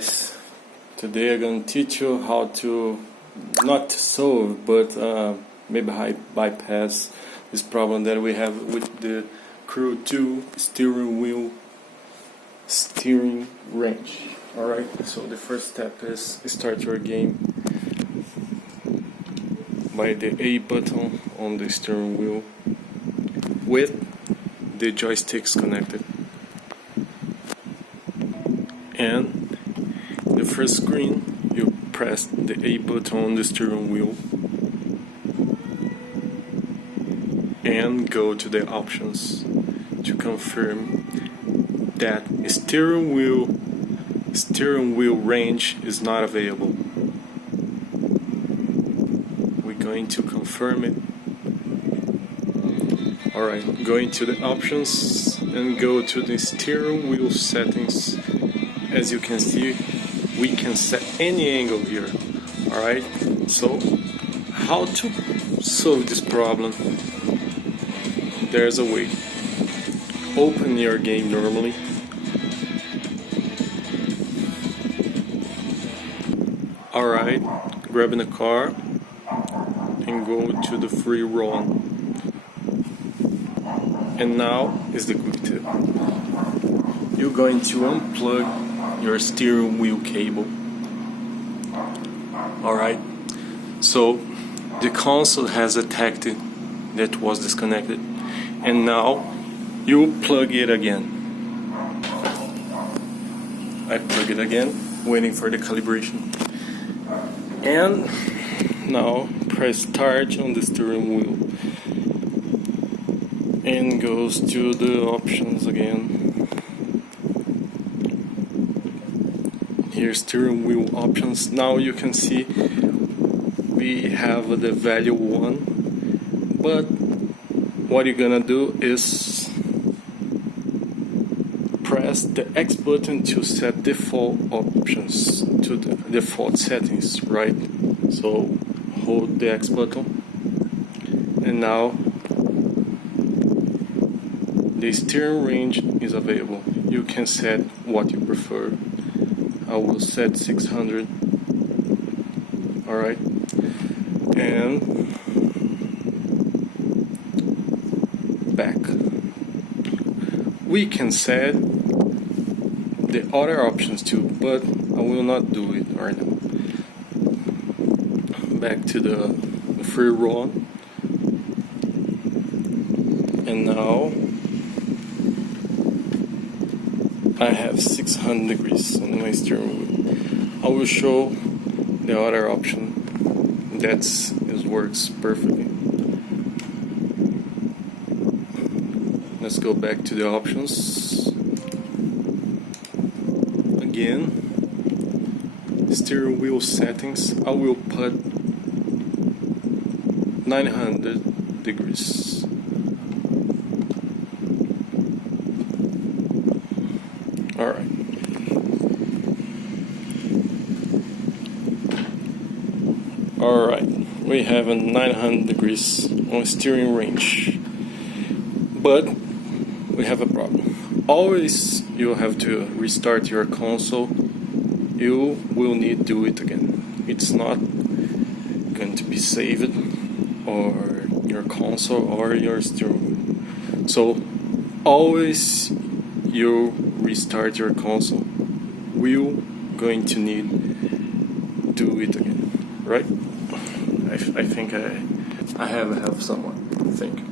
guys, today I'm going to teach you how to not solve but maybe bypass this problem that we have with the Crew 2 steering wrench. Alright, so the first step is start your game by the A button on the steering wheel with the joysticks connected. And the first screen, you press the A button on the steering wheel and go to the options to confirm that steering wheel range is not available. We're going to confirm it. Alright, going to the options and go to the steering wheel settings. As you can see, we can set any angle here. Alright, so how to solve this problem? There's a way. Open your game normally. Alright, grab in the car and go to the free run. And now is the quick tip. You're going to unplug your steering wheel cable. Alright, so the console has detected that was disconnected, and now you plug it again. I plug it again, waiting for the calibration, and now press start on the steering wheel and goes to the options again. Here, steering wheel options. Now you can see we have the value 1, but what you're gonna do is press the X button to set default options to the default settings, right? So hold the X button, and now the steering range is available. You can set what you prefer. I will set 600. Alright, and back. We can set the other options too, but I will not do it right now. Back to the free run, and now I have 600 degrees on my steering wheel. I will show the other option that works perfectly. Let's go back to the options again. Steering wheel settings. I will put 900 degrees. Alright. Alright, we have a 900 degrees on steering range, but we have a problem. Always you have to restart your console. You will need to do it again. It's not going to be saved or your console or your steering wheel. So always you restart your console, we're going to need do it again, right? I think I have someone. Thank you.